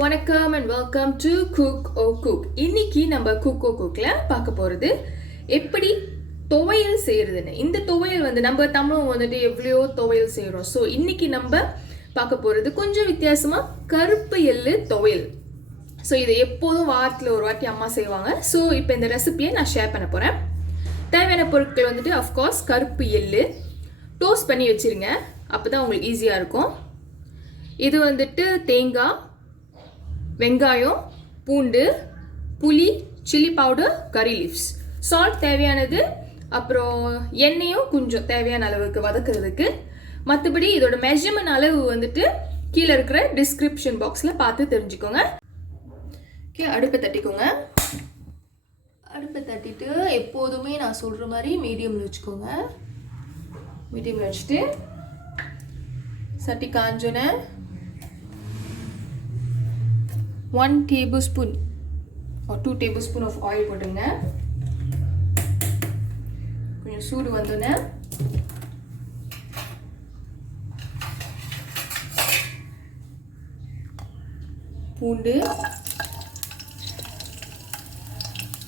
வணக்கம் and welcome to cook or cook. இன்னைக்கு நம்ம cook or cookல பார்க்க போறது எப்படி துவையல் செய்யறதுன்னு. இந்த துவையல் வந்து நம்ம தமிழ்ல வந்துட்டு எவ்வளோ துவையல் செய்றோம். சோ இன்னைக்கு நம்ம பார்க்க போறது கொஞ்சம் வித்தியாசமா கருப்பு எள்ளு துவையல். சோ இதை எப்போதும் வாரத்துல ஒரு வாட்டி அம்மா செய்வாங்க. சோ இப்போ இந்த ரெசிபியை நான் ஷேர் பண்ண போறேன். தேவையான பொருட்கள் வந்துட்டு of course கருப்பு எள்ளு டோஸ்ட் பண்ணி வச்சிருங்க. அப்பதான் உங்களுக்கு ஈஸியா இருக்கும். இது வந்துட்டு தேங்காய், வெங்காயம், பூண்டு, புளி, chilli powder, curry leaves, salt தேவையானது, அப்புறம் எண்ணெயும் கொஞ்சம் தேவையான அளவுக்கு வதக்குறதுக்கு. மற்றபடி இதோட மெஷர்மெண்ட் அளவு வந்துட்டு கீழே இருக்கிற டிஸ்கிரிப்ஷன் பாக்ஸில் பார்த்து தெரிஞ்சுக்கோங்க. ஓகே, அடுப்பை தட்டிக்கோங்க. அடுப்பை தட்டிட்டு எப்போதுமே நான் சொல்கிற மாதிரி மீடியமில் வச்சுக்கோங்க. மீடியமில் வச்சுட்டு சட்டி காஞ்சோன்னே 1 tablespoon or 2 tablespoon of oil போடுங்க. கொஞ்சம் சூடு வந்தோன்னே பூண்டு,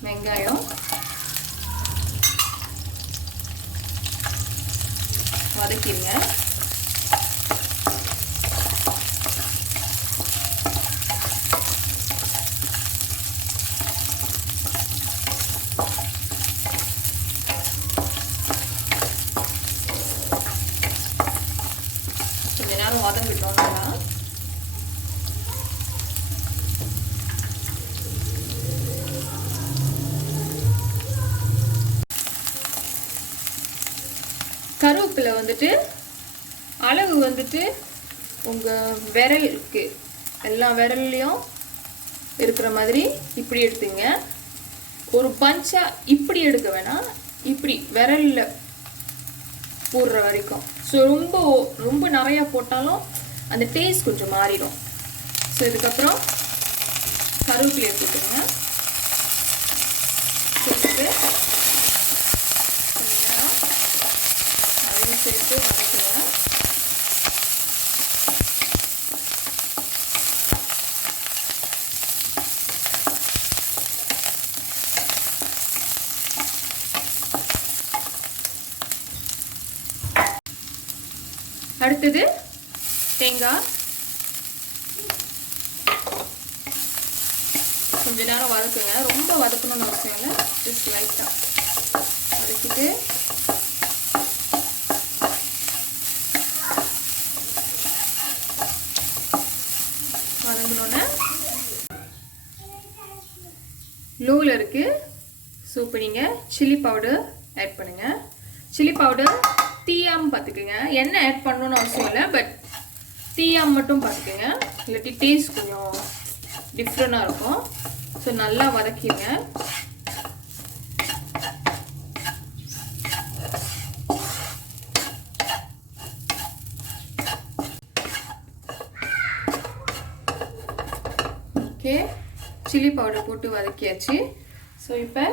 வெங்காயம் வதக்கிடுங்க. வதங்கிட்டோம். கருவேப்பிலை வந்துட்டு அளவு வந்துட்டு உங்கள் விரல் இருக்கு எல்லா விரல்லையும் இருக்கிற மாதிரி இப்படி எடுத்துங்க. ஒரு பஞ்சா இப்படி எடுக்க வேணாம், இப்படி விரலில் போடுற வரைக்கும். ஸோ ரொம்ப நிறையா போட்டாலும் அந்த டேஸ்ட் கொஞ்சம் மாறிடும். ஸோ இதுக்கப்புறம் கருவேப்பிலையை போட்டுருங்க. போட்டுட்டு அதையும் சேர்த்து வதக்குங்க. அடுத்தது தேங்காய் கொஞ்ச நேரம் வதக்குங்க. ரொம்ப வதக்கணும்னு அவசியம் இல்லை, ஜஸ்ட் லைட்டாக வதக்கிட்டு வதங்கினோன்னே லோவில் இருக்கு. ஸோ இப்போ நீங்கள் சில்லி பவுடர் ஆட் பண்ணுங்கள். சில்லி பவுடர் தீயாமல் பார்த்துக்குங்க. எண்ணெய் ஆட் பண்ணணும்னு அவசியம் இல்லை, பட் தீயாமல் மட்டும் பார்த்துக்குங்க, இல்லாட்டி டேஸ்ட் கொஞ்சம் டிஃப்ரெண்டாக இருக்கும். ஸோ நல்லா வதக்கிங்க. ஓகே, சில்லி பவுடர் போட்டு வதக்கியாச்சு. ஸோ இப்போ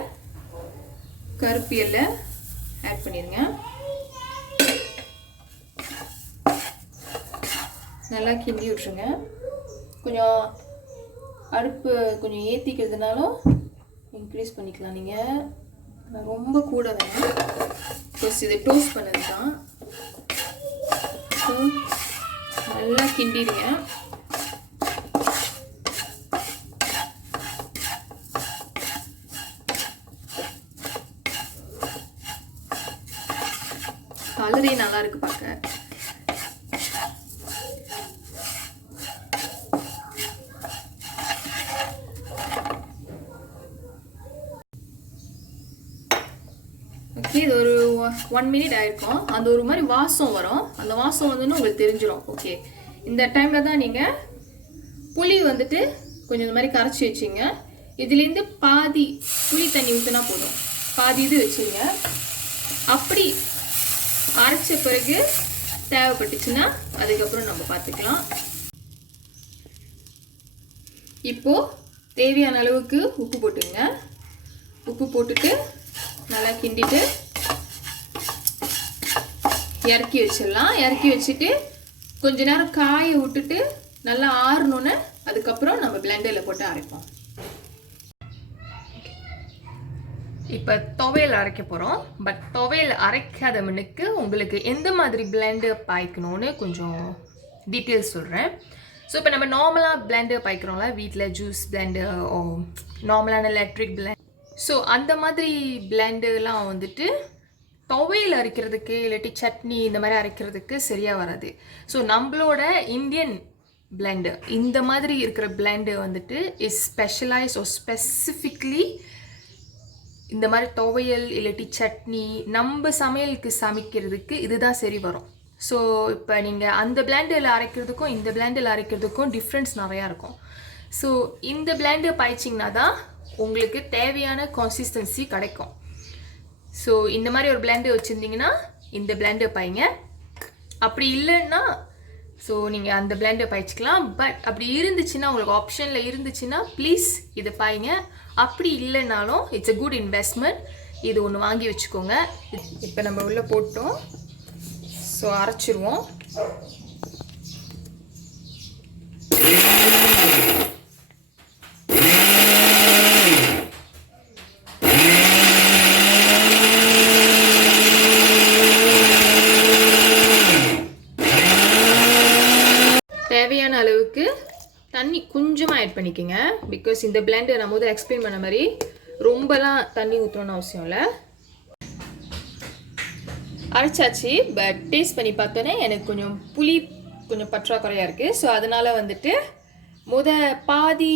கருப்பு எள்ளை ஆட் பண்ணிடுங்க. நல்லா கிண்டி விட்டுருங்க. கொஞ்சம் அடுப்பு கொஞ்சம் ஏற்றிக்கிறதுனாலும் இன்க்ரீஸ் பண்ணிக்கலாம் நீங்கள். ரொம்ப கூட வேணும், பிகாஸ் இதை டோஸ்ட் பண்ணது தான். ஸோ நல்லா கிண்டிடுங்க. கலரே நல்லா இருக்கு பார்க்க. ஓகே, இது ஒரு 1 minute ஆயிருக்கும். அந்த ஒரு மாதிரி வாசம் வரும். அந்த வாசம் வந்துன்னு உங்களுக்கு தெரிஞ்சிடும். ஓகே, இந்த டைமில் தான் நீங்கள் புளி வந்துட்டு கொஞ்சம் இந்த மாதிரி கரைச்சி வச்சிங்க. இதுலேருந்து பாதி புளி தண்ணி ஊற்றினா போதும், பாதி இது வச்சுங்க. அப்படி அரைச்ச பிறகு தேவைப்பட்டுச்சுன்னா அதுக்கப்புறம் நம்ம பார்த்துக்கலாம். இப்போது தேவையான அளவுக்கு உப்பு போட்டுங்க. உப்பு போட்டுட்டு நல்லா கிண்டிட்டு இறக்கி வச்சிடலாம். இறக்கி வச்சுட்டு கொஞ்ச நேரம் காய விட்டுட்டு நல்லா ஆறணுன்னு அதுக்கப்புறம் நம்ம பிளெண்டரில் போட்டு அரைப்போம். இப்போ துவையல் அரைக்க போகிறோம். பட் துவையல் அரைக்காத முன்னுக்கு உங்களுக்கு எந்த மாதிரி பிளெண்டர் பாய்க்கணும்னு கொஞ்சம் டீட்டெயில்ஸ் சொல்கிறேன். ஸோ இப்போ நம்ம நார்மலாக பிளெண்டர் பாய்க்கிறோம்ல, வீட்டில் ஜூஸ் பிளெண்டர் ஓ நார்மலான எலக்ட்ரிக் பிளெண்ட். ஸோ அந்த மாதிரி பிளெண்டர்லாம் வந்துட்டு துவையல் அரைக்கிறதுக்கு இல்லாட்டி சட்னி இந்த மாதிரி அரைக்கிறதுக்கு சரியாக வராது. ஸோ நம்மளோட இந்தியன் பிளெண்டர் இந்த மாதிரி இருக்கிற பிளெண்டர் வந்துட்டு இஸ் ஸ்பெஷலைஸ் ஓ ஸ்பெசிஃபிக்லி இந்த மாதிரி துவையல் இல்லாட்டி சட்னி நம்ம சமையலுக்கு சமைக்கிறதுக்கு இதுதான் சரி வரும். ஸோ இப்போ நீங்கள் அந்த பிளெண்டரில் அரைக்கிறதுக்கும் இந்த பிளெண்டரில் அரைக்கிறதுக்கும் டிஃப்ரென்ஸ் நிறையா இருக்கும். ஸோ இந்த பிளெண்டர் பாய்ச்சிங்கன்னா தான் உங்களுக்கு தேவையான கன்சிஸ்டன்சி கிடைக்கும். ஸோ இந்த மாதிரி ஒரு பிளெண்டர் வச்சுருந்தீங்கன்னா இந்த பிளெண்டர் பாய்ங்க. அப்படி இல்லைன்னா ஸோ நீங்கள் அந்த பிளெண்டர் பாய்ச்சிக்கலாம். பட் அப்படி இருந்துச்சுன்னா உங்களுக்கு ஆப்ஷனில் இருந்துச்சுன்னா ப்ளீஸ் இதை பாய்ங்க. அப்படி இல்லைனாலும் இட்ஸ் அ குட் இன்வெஸ்ட்மெண்ட். இது ஒன்று வாங்கி வச்சுக்கோங்க. இப்போ நம்ம உள்ளே போட்டோம். ஸோ அரைச்சிருவோம். தேவையான அளவுக்கு தண்ணி கொஞ்சமாக ஆட் பண்ணிக்கோங்க. பிகாஸ் இந்த பிளெண்டர் நான் முதல்ல எக்ஸ்பிளைன் பண்ண மாதிரி ரொம்பலாம் தண்ணி ஊற்றணும்னு அவசியம் இல்லை. அரைச்சாச்சு. பட் டேஸ்ட் பண்ணி பார்த்தோன்னே எனக்கு புளி கொஞ்சம் பற்றாக்குறையாக இருக்குது. ஸோ அதனால் வந்துட்டு பாதி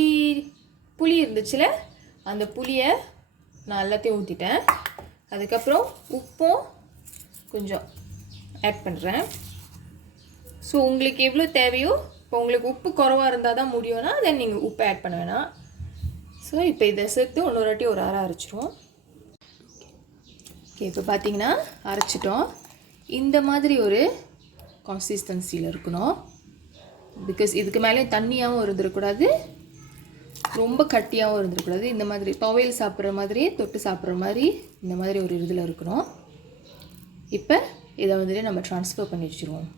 புளி இருந்துச்சுல, அந்த புளியை நான் எல்லாத்தையும் ஊற்றிட்டேன். அதுக்கப்புறம் உப்பும் கொஞ்சம் ஆட் பண்ணுறேன். ஸோ உங்களுக்கு எவ்வளோ தேவையோ, இப்போ உங்களுக்கு உப்பு குறவாக இருந்தால் தான் முடியும்னா தென் நீங்கள் உப்பு ஆட் பண்ண வேணாம். ஸோ இப்போ இதை சேர்த்து இன்னொரு வாட்டி ஒரு அரை அரைச்சிடுவோம். ஓகே, இப்போ பார்த்தீங்கன்னா அரைச்சிட்டோம். இந்த மாதிரி ஒரு கன்சிஸ்டன்சியில் இருக்கணும். பிகாஸ் இதுக்கு மேலே தண்ணியாகவும் இருந்துடக்கூடாது, ரொம்ப கட்டியாகவும் இருந்துடக்கூடாது. இந்த மாதிரி துவையல் சாப்பிட்ற மாதிரி தொட்டு சாப்பிட்ற மாதிரி இந்த மாதிரி ஒரு இதில் இருக்கணும். இப்போ இதை வந்துட்டு நம்ம ட்ரான்ஸ்ஃபர் பண்ணி வச்சுருவோம்.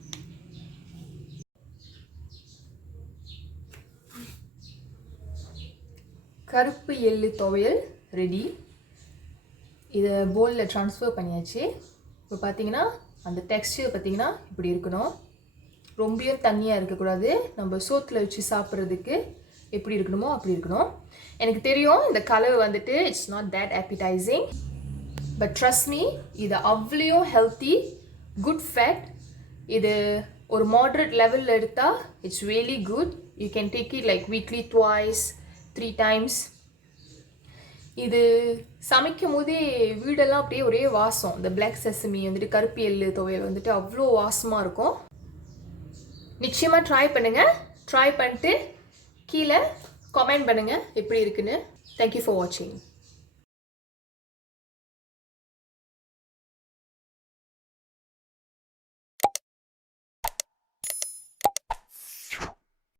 கருப்பு எள்ளு துவையல் ரெடி. இதை போலில் ட்ரான்ஸ்ஃபர் பண்ணியாச்சு. இப்போ பார்த்தீங்கன்னா அந்த டெக்ஸ்டர் பார்த்தீங்கன்னா இப்படி இருக்கணும். ரொம்பவும் தண்ணியாக இருக்கக்கூடாது. நம்ம சோத்தில் வச்சு சாப்பிட்றதுக்கு எப்படி இருக்கணுமோ அப்படி இருக்கணும். எனக்கு தெரியும் இந்த கலர் வந்துட்டு it's not that appetizing, but trust me, இது அவ்வளோ ஹெல்த்தி, குட் ஃபேட். இது ஒரு மாடரேட் லெவலில் எடுத்தால் it's really good. You can take it like weekly twice 3 times. இது சமைக்கும் போதே வீடெல்லாம் அப்படியே ஒரே வாசம். இந்த பிளாக் செசமி வந்துட்டு கருப்பு எள்ளு துவையல் வந்துட்டு அவ்வளோ வாசமாக இருக்கும். நிச்சயமாக ட்ரை பண்ணுங்கள். ட்ரை பண்ணிட்டு கீழே கமெண்ட் பண்ணுங்கள் எப்படி இருக்குன்னு. தேங்க்யூ ஃபார் வாட்சிங்.